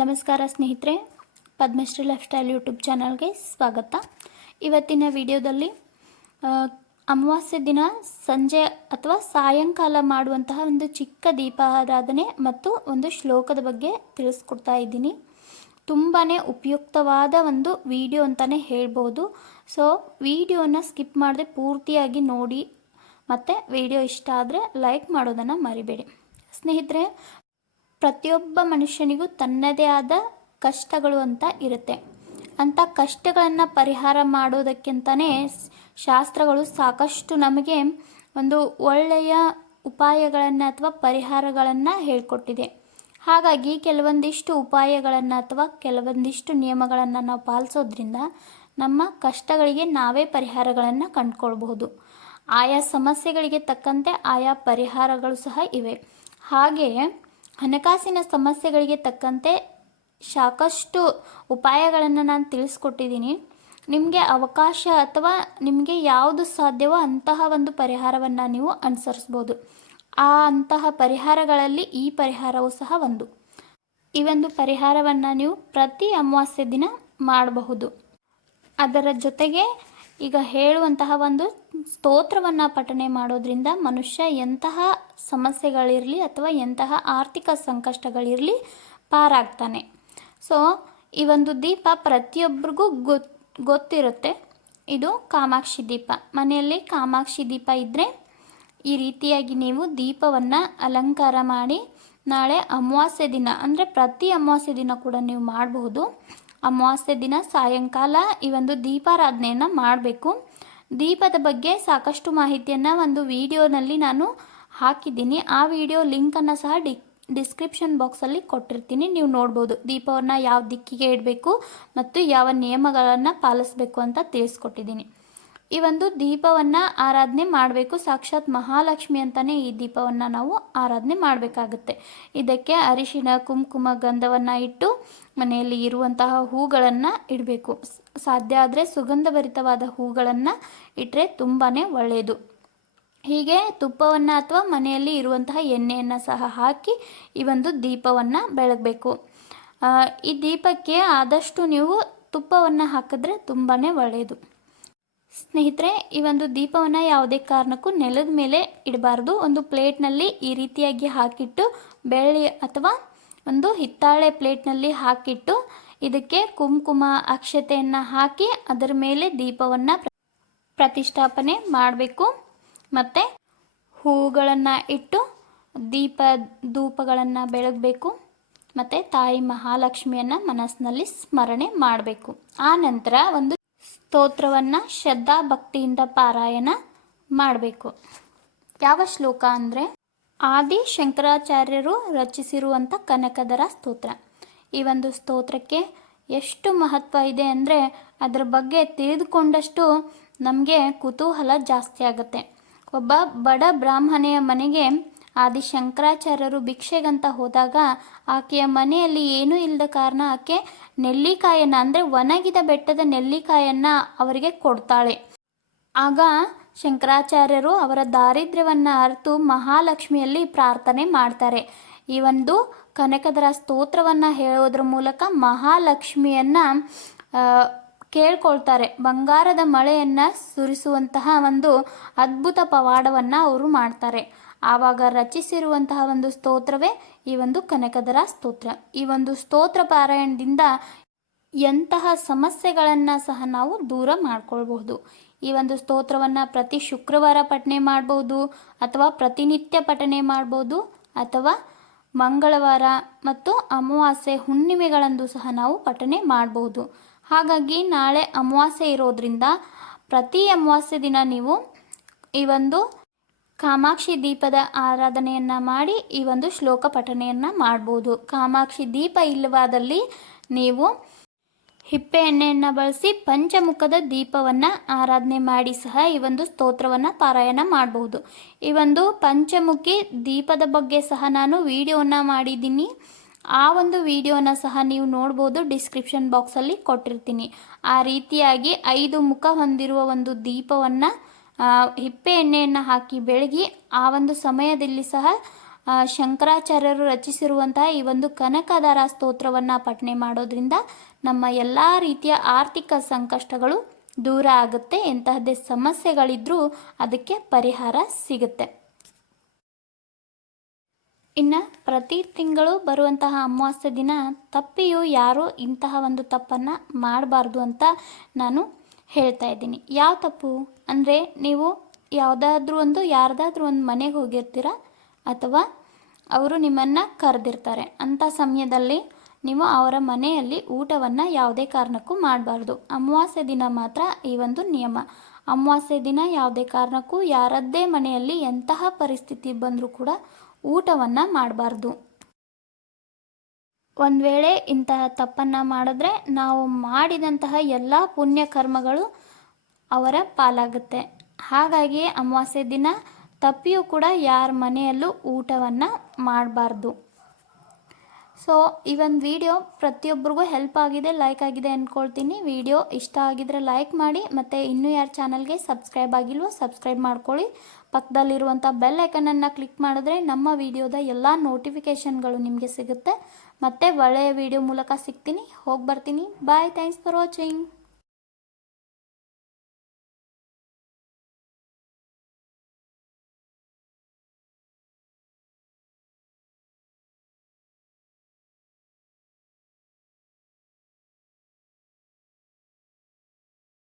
ನಮಸ್ಕಾರ ಸ್ನೇಹಿತರೆ, Padmashri life style YouTube ಚಾನಲ್ಗೆ ಸ್ವಾಗತ. ಇವತ್ತಿನ ವಿಡಿಯೋದಲ್ಲಿ ಅಮಾವಾಸ್ಯೆ ದಿನ ಸಂಜೆ ಅಥವಾ ಸಾಯಂಕಾಲ ಮಾಡುವಂತಹ ಒಂದು ಚಿಕ್ಕ ದೀಪಾರಾಧನೆ ಮತ್ತು ಒಂದು ಶ್ಲೋಕದ ಬಗ್ಗೆ ತಿಳಿಸ್ಕೊಡ್ತಾ ಇದ್ದೀನಿ. ತುಂಬಾ ಉಪಯುಕ್ತವಾದ ಒಂದು ವಿಡಿಯೋ ಅಂತಲೇ ಹೇಳ್ಬೋದು. ಸೊ, ವಿಡಿಯೋನ ಸ್ಕಿಪ್ ಮಾಡದೆ ಪೂರ್ತಿಯಾಗಿ ನೋಡಿ, ಮತ್ತು ವಿಡಿಯೋ ಇಷ್ಟ ಆದರೆ ಲೈಕ್ ಮಾಡೋದನ್ನು ಮರಿಬೇಡಿ. ಸ್ನೇಹಿತರೆ ಪ್ರತಿಯೊಬ್ಬ ಮನುಷ್ಯನಿಗೂ ತನ್ನದೇ ಆದ ಕಷ್ಟಗಳು ಅಂತ ಇರುತ್ತೆ. ಅಂಥ ಕಷ್ಟಗಳನ್ನು ಪರಿಹಾರ ಮಾಡೋದಕ್ಕಿಂತಲೇ ಶಾಸ್ತ್ರಗಳು ಸಾಕಷ್ಟು ನಮಗೆ ಒಂದು ಒಳ್ಳೆಯ ಉಪಾಯಗಳನ್ನು ಅಥವಾ ಪರಿಹಾರಗಳನ್ನು ಹೇಳ್ಕೊಟ್ಟಿದೆ. ಹಾಗಾಗಿ ಕೆಲವೊಂದಿಷ್ಟು ಉಪಾಯಗಳನ್ನು ಅಥವಾ ಕೆಲವೊಂದಿಷ್ಟು ನಿಯಮಗಳನ್ನು ನಾವು ಪಾಲಿಸೋದ್ರಿಂದ ನಮ್ಮ ಕಷ್ಟಗಳಿಗೆ ನಾವೇ ಪರಿಹಾರಗಳನ್ನು ಕಂಡುಕೊಳ್ಬಹುದು. ಆಯಾ ಸಮಸ್ಯೆಗಳಿಗೆ ತಕ್ಕಂತೆ ಆಯಾ ಪರಿಹಾರಗಳು ಸಹ ಇವೆ. ಹಾಗೆಯೇ ಹಣಕಾಸಿನ ಸಮಸ್ಯೆಗಳಿಗೆ ತಕ್ಕಂತೆ ಸಾಕಷ್ಟು ಉಪಾಯಗಳನ್ನು ನಾನು ತಿಳಿಸ್ಕೊಟ್ಟಿದ್ದೀನಿ. ನಿಮಗೆ ಅವಕಾಶ ಅಥವಾ ನಿಮಗೆ ಯಾವುದು ಸಾಧ್ಯವೋ ಅಂತಹ ಒಂದು ಪರಿಹಾರವನ್ನು ನೀವು ಅನುಸರಿಸ್ಬೋದು. ಆ ಅಂತಹ ಪರಿಹಾರಗಳಲ್ಲಿ ಈ ಪರಿಹಾರವೂ ಸಹ ಒಂದು. ಈ ಒಂದು ಪರಿಹಾರವನ್ನು ನೀವು ಪ್ರತಿ ಅಮಾವಾಸ್ಯೆ ದಿನ ಮಾಡಬಹುದು. ಅದರ ಜೊತೆಗೆ ಈಗ ಹೇಳುವಂತಹ ಒಂದು ಸ್ತೋತ್ರವನ್ನು ಪಠನೆ ಮಾಡೋದ್ರಿಂದ ಮನುಷ್ಯ ಎಂತಹ ಸಮಸ್ಯೆಗಳಿರಲಿ ಅಥವಾ ಎಂತಹ ಆರ್ಥಿಕ ಸಂಕಷ್ಟಗಳಿರಲಿ ಪಾರಾಗ್ತಾನೆ. ಸೊ ಈ ಒಂದು ದೀಪ ಪ್ರತಿಯೊಬ್ಬರಿಗೂ ಗೊತ್, ಗೊತ್ತಿರುತ್ತೆ. ಇದು ಕಾಮಾಕ್ಷಿ ದೀಪ. ಮನೆಯಲ್ಲಿ ಕಾಮಾಕ್ಷಿ ದೀಪ ಇದ್ದರೆ ಈ ರೀತಿಯಾಗಿ ನೀವು ದೀಪವನ್ನು ಅಲಂಕಾರ ಮಾಡಿ ನಾಳೆ ಅಮಾವಾಸ್ಯೆ ದಿನ, ಅಂದರೆ ಪ್ರತಿ ಅಮಾವಾಸ್ಯೆ ದಿನ ಕೂಡ ನೀವು ಮಾಡಬಹುದು. ಅಮಾವಾಸ್ಯೆ ದಿನ, ಸಾಯಂಕಾಲ ಈ ಒಂದು ದೀಪಾರಾಧನೆಯನ್ನು ಮಾಡಬೇಕು. ದೀಪದ ಬಗ್ಗೆ ಸಾಕಷ್ಟು ಮಾಹಿತಿಯನ್ನು ಒಂದು ವಿಡಿಯೋನಲ್ಲಿ ನಾನು ಹಾಕಿದ್ದೀನಿ. ಆ ವಿಡಿಯೋ ಲಿಂಕನ್ನು ಸಹ ಡಿ, ಡಿಸ್ಕ್ರಿಪ್ಷನ್ ಬಾಕ್ಸಲ್ಲಿ ಕೊಟ್ಟಿರ್ತೀನಿ. ನೀವು ನೋಡ್ಬೋದು ದೀಪವನ್ನು ಯಾವ ದಿಕ್ಕಿಗೆ ಇಡಬೇಕು ಮತ್ತು ಯಾವ ನಿಯಮಗಳನ್ನು ಪಾಲಿಸಬೇಕು ಅಂತ ತಿಳಿಸ್ಕೊಟ್ಟಿದ್ದೀನಿ. ಈ ಒಂದು ದೀಪವನ್ನು ಆರಾಧನೆ ಮಾಡಬೇಕು. ಸಾಕ್ಷಾತ್ ಮಹಾಲಕ್ಷ್ಮಿ ಅಂತಲೇ ಈ ದೀಪವನ್ನು ನಾವು ಆರಾಧನೆ ಮಾಡಬೇಕಾಗುತ್ತೆ. ಇದಕ್ಕೆ ಅರಿಶಿಣ, ಕುಂಕುಮ ಗಂಧವನ್ನು ಇಟ್ಟು ಮನೆಯಲ್ಲಿ ಇರುವಂತಹ ಹೂಗಳನ್ನು ಇಡಬೇಕು. ಸಾಧ್ಯ ಆದರೆ ಸುಗಂಧಭರಿತವಾದ ಹೂಗಳನ್ನು ಇಟ್ಟರೆ ತುಂಬಾ ಒಳ್ಳೆಯದು ಹೀಗೆ ತುಪ್ಪವನ್ನು ಅಥವಾ ಮನೆಯಲ್ಲಿ ಇರುವಂತಹ ಎಣ್ಣೆಯನ್ನು ಸಹ ಹಾಕಿ ಈ ಒಂದು ದೀಪವನ್ನು ಬೆಳಗಬೇಕು. ಈ ದೀಪಕ್ಕೆ ಆದಷ್ಟು ನೀವು ತುಪ್ಪವನ್ನು ಹಾಕಿದ್ರೆ ತುಂಬಾ ಒಳ್ಳೆಯದು ಸ್ನೇಹಿತರೆ, ಈ ಒಂದು ದೀಪವನ್ನು ಯಾವುದೇ ಕಾರಣಕ್ಕೂ ನೆಲದ ಮೇಲೆ ಇಡಬಾರ್ದು. ಒಂದು ಪ್ಲೇಟ್ನಲ್ಲಿ ಈ ರೀತಿಯಾಗಿ ಹಾಕಿಟ್ಟು, ಬೆಳ್ಳಿ ಅಥವಾ ಒಂದು ಹಿತ್ತಾಳೆ ಪ್ಲೇಟ್ನಲ್ಲಿ ಹಾಕಿಟ್ಟು, ಇದಕ್ಕೆ ಕುಂಕುಮ, ಅಕ್ಷತೆಯನ್ನು ಹಾಕಿ ಅದರ ಮೇಲೆ ದೀಪವನ್ನು ಪ್ರತಿಷ್ಠಾಪನೆ ಮಾಡಬೇಕು. ಮತ್ತು ಹೂಗಳನ್ನು ಇಟ್ಟು ದೀಪ ಧೂಪಗಳನ್ನು ಬೆಳಗಬೇಕು. ಮತ್ತು ತಾಯಿ ಮಹಾಲಕ್ಷ್ಮಿಯನ್ನು ಮನಸ್ಸಿನಲ್ಲಿ ಸ್ಮರಣೆ ಮಾಡಬೇಕು. ಆ ನಂತರ ಒಂದು ಸ್ತೋತ್ರವನ್ನು ಶ್ರದ್ಧಾ ಭಕ್ತಿಯಿಂದ ಪಾರಾಯಣ ಮಾಡಬೇಕು. ಯಾವ ಶ್ಲೋಕ ಅಂದರೆ? ಆದಿ ಶಂಕರಾಚಾರ್ಯರು ರಚಿಸಿರುವಂಥ ಕನಕದರ ಸ್ತೋತ್ರ. ಈ ಒಂದು ಸ್ತೋತ್ರಕ್ಕೆ ಎಷ್ಟು ಮಹತ್ವ ಇದೆ ಅಂದರೆ ಅದರ ಬಗ್ಗೆ ತಿಳಿದುಕೊಂಡಷ್ಟು ನಮಗೆ ಕುತೂಹಲ ಜಾಸ್ತಿ ಆಗುತ್ತೆ. ಒಬ್ಬ ಬಡ ಬ್ರಾಹ್ಮಣೆಯ ಮನೆಗೆ ಆದಿ ಶಂಕರಾಚಾರ್ಯರು ಭಿಕ್ಷೆಗಂತ ಹೋದಾಗ ಆಕೆಯ ಮನೆಯಲ್ಲಿ ಏನೂ ಇಲ್ಲದ ಕಾರಣ ಆಕೆ ನೆಲ್ಲಿಕಾಯನ್ನು ಅಂದರೆ ಒಣಗಿದ ಬೆಟ್ಟದ ನೆಲ್ಲಿಕಾಯನ್ನು ಅವರಿಗೆ ಕೊಡ್ತಾಳೆ. ಆಗ ಶಂಕರಾಚಾರ್ಯರು ಅವರ ದಾರಿದ್ರ್ಯವನ್ನು ಅರಿತು ಮಹಾಲಕ್ಷ್ಮಿಯಲ್ಲಿ ಪ್ರಾರ್ಥನೆ ಮಾಡ್ತಾರೆ. ಈ ಒಂದು ಕನಕದರ ಸ್ತೋತ್ರವನ್ನು ಹೇಳೋದ್ರ ಮೂಲಕ ಮಹಾಲಕ್ಷ್ಮಿಯನ್ನು ಕೇಳ್ಕೊಳ್ತಾರೆ. ಬಂಗಾರದ ಮಳೆಯನ್ನು ಸುರಿಸುವಂತಹ ಒಂದು ಅದ್ಭುತ ಪವಾಡವನ್ನು ಅವರು ಮಾಡ್ತಾರೆ. ಆವಾಗ ರಚಿಸಿರುವಂತಹ ಒಂದು ಸ್ತೋತ್ರವೇ ಈ ಒಂದು ಕನಕದರ ಸ್ತೋತ್ರ. ಈ ಒಂದು ಸ್ತೋತ್ರ ಪಾರಾಯಣದಿಂದ ಎಂತಹ ಸಮಸ್ಯೆಗಳನ್ನು ಸಹ ನಾವು ದೂರ ಮಾಡ್ಕೊಳ್ಬಹುದು. ಈ ಒಂದು ಸ್ತೋತ್ರವನ್ನು ಪ್ರತಿ ಶುಕ್ರವಾರ ಪಠನೆ ಮಾಡ್ಬೋದು, ಅಥವಾ ಪ್ರತಿನಿತ್ಯ ಪಠನೆ ಮಾಡ್ಬೋದು, ಅಥವಾ ಮಂಗಳವಾರ ಮತ್ತು ಅಮಾವಾಸ್ಯೆ ಹುಣ್ಣಿಮೆಗಳಂದು ಸಹ ನಾವು ಪಠನೆ ಮಾಡಬಹುದು ಹಾಗಾಗಿ ನಾಳೆ ಅಮಾವಾಸ್ಯೆ ಇರೋದ್ರಿಂದ ಪ್ರತಿ ಅಮಾವಾಸ್ಯೆ ದಿನ ನೀವು ಈ ಒಂದು ಕಾಮಾಕ್ಷಿ ದೀಪದ ಆರಾಧನೆಯನ್ನು ಮಾಡಿ ಈ ಒಂದು ಶ್ಲೋಕ ಪಠನೆಯನ್ನು ಮಾಡ್ಬೋದು. ಕಾಮಾಕ್ಷಿ ದೀಪ ಇಲ್ಲವಾದಲ್ಲಿ ನೀವು ಹಿಪ್ಪೆ ಎಣ್ಣೆಯನ್ನು ಬಳಸಿ ಪಂಚಮುಖದ ದೀಪವನ್ನು ಆರಾಧನೆ ಮಾಡಿ ಸಹ ಈ ಒಂದು ಸ್ತೋತ್ರವನ್ನು ಪಾರಾಯಣ ಮಾಡಬಹುದು ಈ ಒಂದು ಪಂಚಮುಖಿ ದೀಪದ ಬಗ್ಗೆ ಸಹ ನಾನು ವಿಡಿಯೋನ ಮಾಡಿದ್ದೀನಿ. ಆ ಒಂದು ವಿಡಿಯೋನ ಸಹ ನೀವು ನೋಡ್ಬೋದು ಡಿಸ್ಕ್ರಿಪ್ಷನ್ ಬಾಕ್ಸಲ್ಲಿ ಕೊಟ್ಟಿರ್ತೀನಿ. ಆ ರೀತಿಯಾಗಿ ಐದು ಮುಖ ಹೊಂದಿರುವ ಒಂದು ದೀಪವನ್ನು ಹಿಪ್ಪೆ ಎಣ್ಣೆಯನ್ನು ಹಾಕಿ ಬೆಳಗಿ, ಆ ಒಂದು ಸಮಯದಲ್ಲಿ ಸಹ ಶಂಕರಾಚಾರ್ಯರು ರಚಿಸಿರುವಂತಹ ಈ ಒಂದು ಕನಕದಾರ ಸ್ತೋತ್ರವನ್ನು ಪಠನೆ ಮಾಡೋದ್ರಿಂದ ನಮ್ಮ ಎಲ್ಲ ರೀತಿಯ ಆರ್ಥಿಕ ಸಂಕಷ್ಟಗಳು ದೂರ ಆಗುತ್ತೆ. ಎಂತಹದ್ದೇ ಸಮಸ್ಯೆಗಳಿದ್ರೂ ಅದಕ್ಕೆ ಪರಿಹಾರ ಸಿಗುತ್ತೆ. ಇನ್ನು ಪ್ರತಿ ತಿಂಗಳು ಬರುವಂತಹ ಅಮಾವಾಸ್ಯೆ ದಿನ ತಪ್ಪಿಯೂ ಯಾರೂ ಇಂತಹ ಒಂದು ತಪ್ಪನ್ನು ಮಾಡಬಾರ್ದು ಅಂತ ನಾನು ಹೇಳ್ತಾ ಇದ್ದೀನಿ. ಯಾವ ತಪ್ಪು? ಅಂದರೆ ನೀವು ಯಾವುದಾದ್ರೂ ಒಂದು, ಯಾರ್ದಾದ್ರೂ ಒಂದು ಮನೆಗೆ ಹೋಗಿರ್ತೀರ? ಅಥವಾ ಅವರು ನಿಮ್ಮನ್ನು ಕರೆದಿರ್ತಾರೆ. ಅಂಥ ಸಮಯದಲ್ಲಿ ನೀವು ಅವರ ಮನೆಯಲ್ಲಿ ಊಟವನ್ನು ಯಾವುದೇ ಕಾರಣಕ್ಕೂ ಮಾಡಬಾರ್ದು. ಅಮಾವಾಸ್ಯೆ ದಿನ ಮಾತ್ರ ಈ ಒಂದು ನಿಯಮ. ಅಮಾವಾಸ್ಯೆ ದಿನ ಯಾವುದೇ ಕಾರಣಕ್ಕೂ ಯಾರದ್ದೇ ಮನೆಯಲ್ಲಿ ಎಂತಹ ಪರಿಸ್ಥಿತಿ ಬಂದರೂ ಕೂಡ ಊಟವನ್ನು ಮಾಡಬಾರ್ದು. ಒಂದು ವೇಳೆ ಇಂತಹ ತಪ್ಪನ್ನು ಮಾಡಿದ್ರೆ ನಾವು ಮಾಡಿದಂತಹ ಎಲ್ಲ ಪುಣ್ಯ ಕರ್ಮಗಳು ಅವರ ಪಾಲಾಗುತ್ತೆ. ಹಾಗಾಗಿ ಅಮಾವಾಸ್ಯೆ ದಿನ ತಪ್ಪಿಯೂ ಕೂಡ ಯಾರ ಮನೆಯಲ್ಲೂ ಊಟವನ್ನು ಮಾಡಬಾರ್ದು. ಸೊ ಈ ಒಂದು ವಿಡಿಯೋ ಪ್ರತಿಯೊಬ್ಬರಿಗೂ ಹೆಲ್ಪ್ ಆಗಿದೆ ಲೈಕ್ ಆಗಿದೆ ಅಂದ್ಕೊಳ್ತೀನಿ ವಿಡಿಯೋ ಇಷ್ಟ ಆಗಿದ್ರೆ ಲೈಕ್ ಮಾಡಿ, ಮತ್ತು ಇನ್ನೂ ಯಾರು ಚಾನಲ್ಗೆ ಸಬ್ಸ್ಕ್ರೈಬ್ ಆಗಿಲ್ವೋ ಸಬ್ಸ್ಕ್ರೈಬ್ ಮಾಡ್ಕೊಳ್ಳಿ. ಪಕ್ಕದಲ್ಲಿರುವಂಥ ಬೆಲ್ ಐಕನನ್ನು ಕ್ಲಿಕ್ ಮಾಡಿದ್ರೆ ನಮ್ಮ ವಿಡಿಯೋದ ಎಲ್ಲ ನೋಟಿಫಿಕೇಷನ್ಗಳು ನಿಮಗೆ ಸಿಗುತ್ತೆ. ಮತ್ತು ಒಳ್ಳೆಯ ವಿಡಿಯೋ ಮೂಲಕ ಸಿಗ್ತೀನಿ. ಹೋಗಿ ಬರ್ತೀನಿ. Bye thanks for watching